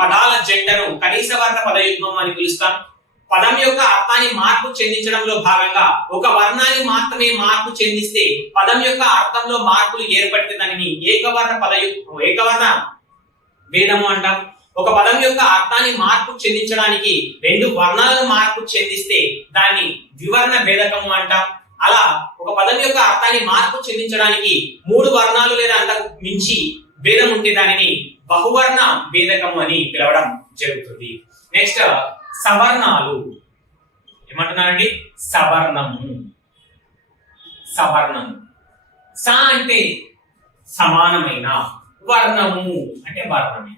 పదాల జంటను కనీస వర్ణ పదయుగ్మం అని పిలుస్తాం. పదం యొక్క అర్థాన్ని మార్పు చెందించడంలో భాగంగా ఒక వర్ణాన్ని మాత్రమే మార్పు చెందిస్తే పదం యొక్క అర్థంలో మార్పులు ఏర్పడితే దానిని ఏకవర్ణ భేదము అంటాం. ఒక పదం యొక్క అర్థాన్ని మార్పు చెందించడానికి రెండు వర్ణాలను మార్పు చెందిస్తే దాన్ని ద్వివర్ణ భేదకము అంటాం. అలా ఒక పదం యొక్క అర్థాన్ని మార్పు చెందించడానికి మూడు వర్ణాలు లేదా అంతకు మించి భేదం ఉంటే దానిని బహువర్ణ భేదకము అని పిలవడం జరుగుతుంది. నెక్స్ట్ సవర్ణాలు ఏమంటున్నారండి? సవర్ణము. సవర్ణము స అంటే సమానమైన, వర్ణము అంటే వర్ణమే.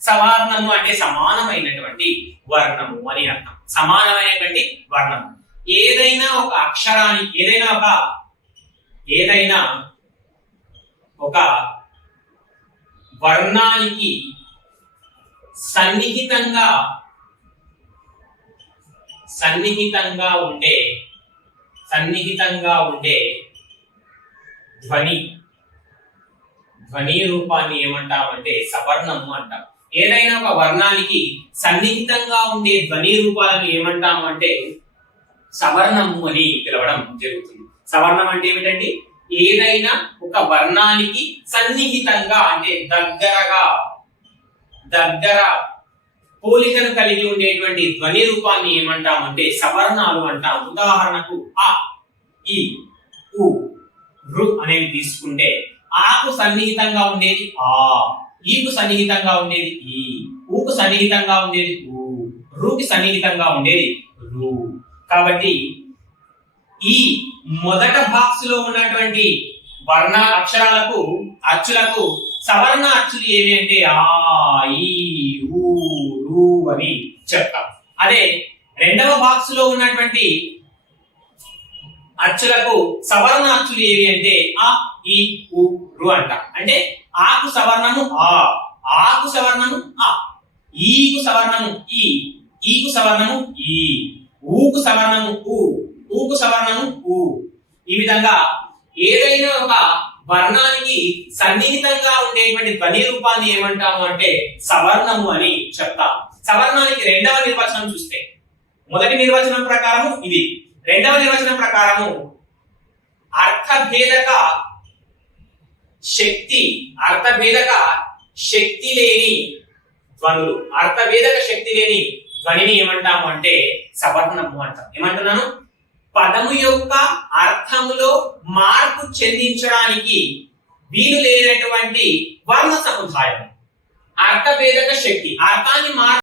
సవర్ణము అంటే సమానమైనటువంటి వర్ణము అని అర్థం. సమానమైనటువంటి వర్ణము ఏదైనా ఒక అక్షరానికి ఏదైనా ఒక వర్ణానికి సన్నిహితంగా ఉండే ధ్వని రూపాన్ని ఏమంటామంటే సవర్ణము అంటాం. ఏదైనా ఒక వర్ణానికి సన్నిహితంగా ఉండే ధ్వని రూపాలను ఏమంటాము అంటే సవర్ణము అని పిలవడం జరుగుతుంది. సవర్ణం అంటే ఏమిటండి? ఏదైనా ఒక వర్ణానికి సన్నిహితంగా అంటే దగ్గర పోలికను కలిగి ఉండేటువంటి ధ్వని రూపాన్ని ఏమంటామంటే సవర్ణాలు అంటాం. ఉదాహరణకు అ, ఈ, ఉ, రు అనేవి తీసుకుంటే ఆకు సన్నిహితంగా ఉండేది ఆ, ఈకు సన్నిహితంగా ఉండేది ఈ, ఊకు సన్నిహితంగా ఉండేది ఊ, రుకి సన్నిహితంగా ఉండేది రు. కాబట్టి ఈ మొదట బాక్స్ లో ఉన్నటువంటి వర్ణ అక్షరాలకు అచ్చులకు సవర్ణ అచ్చులు ఏవి అంటే ఆ, ఈ, ఊ, రు అని చెప్తాం. అదే రెండవ బాక్స్ లో ఉన్నటువంటి అచ్చులకు సవర్ణ అచ్చులు ఏవి అంటే ఆ, ఈ, ఉ, రు అంటాం. అంటే ఆకు సవర్ణము ఆ, ఆకు సవర్ణము ఆ, ఈకు సవర్ణము ఈ, ఈకు సవర్ణము ఈ, ఊకు సవర్ణము ఊ, ఊకు సవర్ణము ఊ. ఈ విధంగా ఏదైనా ఒక వర్ణానికి సన్నిహితంగా ఉండేటువంటి ధ్వని రూపాన్ని ఏమంటాము అంటే సవర్ణము అని చెప్తాం. సవర్ణానికి రెండవ నిర్వచనం చూస్తే మొదటి నిర్వచనం ప్రకారము ఇది, రెండవ నిర్వచనం ప్రకారము అర్థభేదక శక్తి లేని ధ్వనులు, అర్థభేదక శక్తి లేని ధ్వనిని ఏమంటాము అంటే సవర్ణము అంటాం. ఏమంటున్నాను? పదము యొక్క అర్థములో మార్పు చెందించడానికి వీలు లేనటువంటి వర్ణ సముదాయం. అర్థభేదక శక్తి అర్థాన్ని